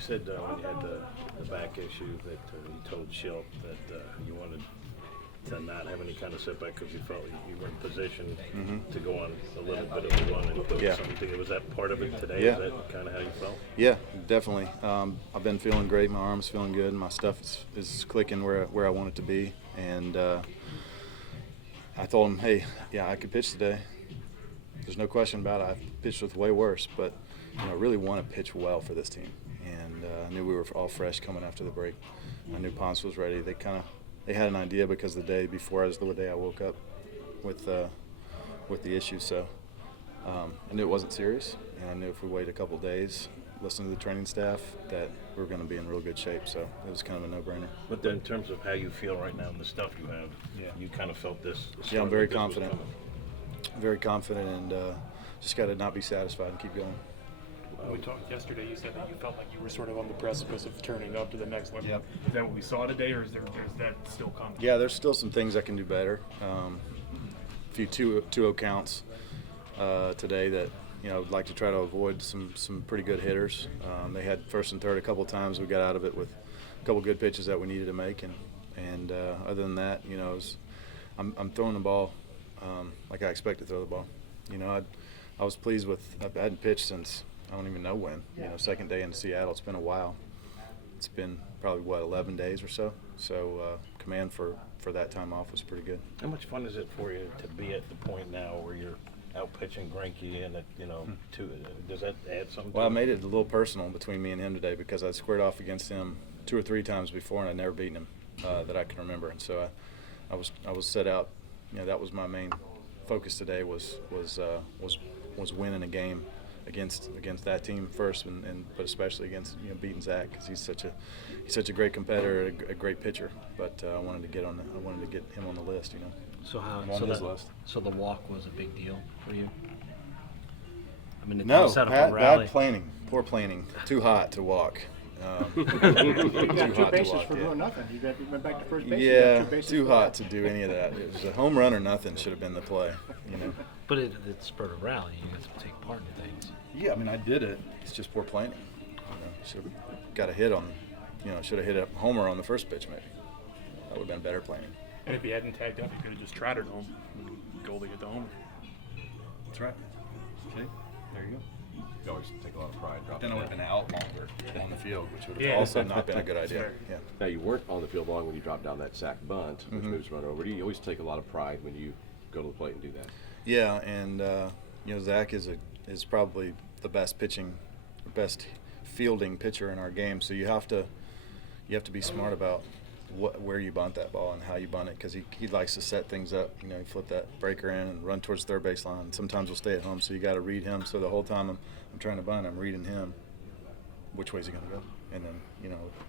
You said when you had the back issue that you told Schilt that you wanted to not have any kind of setback because you felt you were in position to go on a little bit of a run and put something together. Was that part of it today? Yeah. Is that kind of how you felt? Yeah, definitely. I've been feeling great. My arm's feeling good. My stuff is clicking where I want it to be. And I told him, hey, yeah, I could pitch today. There's no question about it. I've pitched with way worse, but I really want to pitch well for this team. And I knew we were all fresh coming after the break. I knew Ponce was ready. They had an idea because the day before was the day I woke up with the issue. So I knew it wasn't serious, and I knew if we waited a couple of days, listen to the training staff, that we were going to be in real good shape. So it was kind of a no-brainer. But then in terms of how you feel right now and the stuff you have, you kind of felt this. Yeah, I'm very confident. Very confident, and just got to not be satisfied and keep going. When we talked yesterday, you said that you felt like you were sort of on the precipice of turning up to the next level. Yep. Is that what we saw today, or is that still coming? Yeah, there's still some things I can do better. A few 2-0 counts today that I'd like to try to avoid some pretty good hitters. They had first and third a couple of times. We got out of it with a couple good pitches that we needed to make, and other than that, I'm throwing the ball like I expect to throw the ball. I was pleased with. I hadn't pitched since I don't even know when. Second day in Seattle. It's been a while. It's been probably 11 days or so. So command for that time off was pretty good. How much fun is it for you to be at the point now where you're out pitching Greinke and does that add something? Well, I made it a little personal between me and him today because I squared off against him 2 or 3 times before and I'd never beaten him that I can remember. And so I was set out. That was my main focus today was winning a game against that team first, but especially against beating Zach because he's such a great competitor, a great pitcher. But I wanted to get him on the list. So list. So the walk was a big deal for you? I mean, No, set up a rally. bad planning, poor planning, too hot to walk. You got 2 bases for doing nothing. You went back to first base. Yeah, too hot to do any of that. It was a home run or nothing should have been the play. But it spurred a rally. You got to take part in things. Yeah, I mean I did it. It's just poor planning. Should have got a hit on. Should have hit a homer on the first pitch maybe. That would have been better planning. And if you hadn't tagged up, you could have just trotted home and goal to get the homer. That's right. See, there you go. You always take a lot of pride. Then I would have been out longer on the field, which would have Yeah. also not been a good idea. Yeah. Now, you weren't on the field long when you dropped down that sack bunt, which moves run over. You always take a lot of pride when you go to the plate and do that. Yeah, and Zach is probably the best fielding pitcher in our game. So you have to be smart about where you bunt that ball and how you bunt it because he likes to set things up. He flip that breaker in and run towards third base line. Sometimes he'll stay at home, so you got to read him. So the whole time I'm trying to bunt, I'm reading him. Which way's he going to go? And then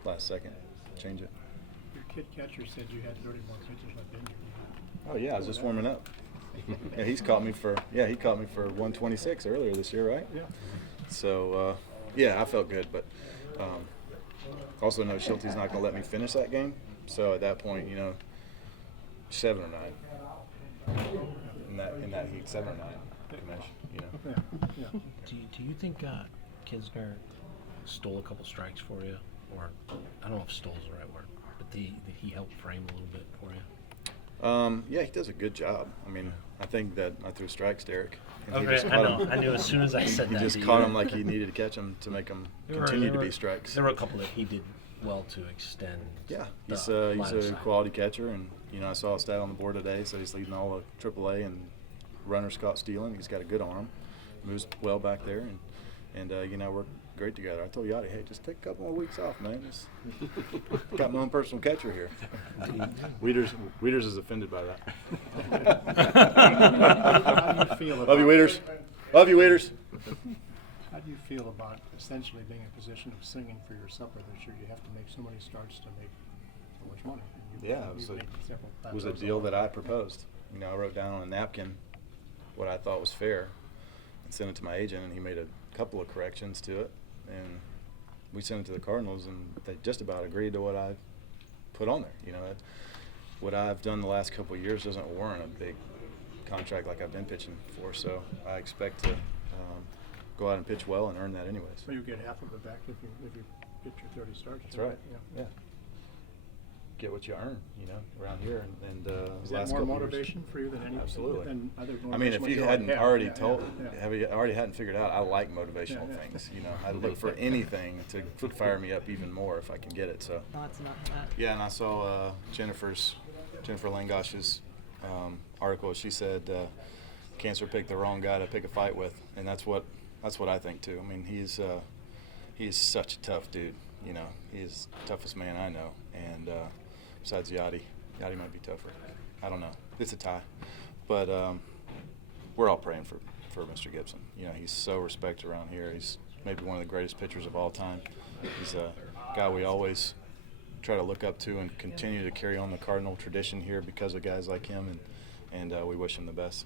last second, change it. Your kid catcher said you had 31 pitches left in you. Oh yeah, I was just warming up. Yeah, he caught me for 126 earlier this year, right? Yeah. So I felt good, but also know Schulte's not going to let me finish that game. So at that point, 7 or 9 in that heat, 7 or 9 finish. Yeah. Do you think Kinsner stole a couple strikes for you, or I don't know if "stole" is the right word, but did he help frame a little bit for you? Yeah, he does a good job. I mean, I think that I threw strikes, Derek. And Okay, I knew as soon as I said he that. just caught him like he needed to catch him to make him continue to be strikes. There were a couple that he did well to extend. Yeah, he's the a line of sight. quality catcher, and I saw a stat on the board today, so he's leading all of AAA and runners caught stealing. He's got a good arm, moves well back there, and we're great together. I told Yachty, hey, just take a couple more weeks off, man. Just got my own personal catcher here. Weeders is offended by that. How do you feel about Love you, Weeders. Love you, Weeders. How do you feel about essentially being in a position of singing for your supper this year? You have to make so many starts to make so much money. Yeah, it was a deal that I proposed. I wrote down on a napkin what I thought was fair and sent it to my agent, and he made a couple of corrections to it. And we sent it to the Cardinals, and they just about agreed to what I put on there. What I've done the last couple of years doesn't warrant a big contract like I've been pitching for. So I expect to go out and pitch well and earn that anyways. So you get half of it back if you get your 30 starts. That's right. Yeah. Yeah. Get what you earn, around here. And Is that last more couple years- motivation for you than anything? Absolutely. Than other I mean, if motivation you what hadn't have? already Yeah, told, yeah. have you already hadn't figured out, I like motivational Yeah, yeah. things. I look for anything to fire me up even more if I can get it. So. No, it's not that. Yeah, and I saw Jennifer Langosh's article. She said cancer picked the wrong guy to pick a fight with, and that's what I think too. I mean, he's such a tough dude. He's the toughest man I know, and besides Yachty might be tougher. I don't know. It's a tie, but we're all praying for Mr. Gibson. He's so respected around here. He's maybe one of the greatest pitchers of all time. He's a guy we always try to look up to and continue to carry on the Cardinal tradition here because of guys like him, and we wish him the best.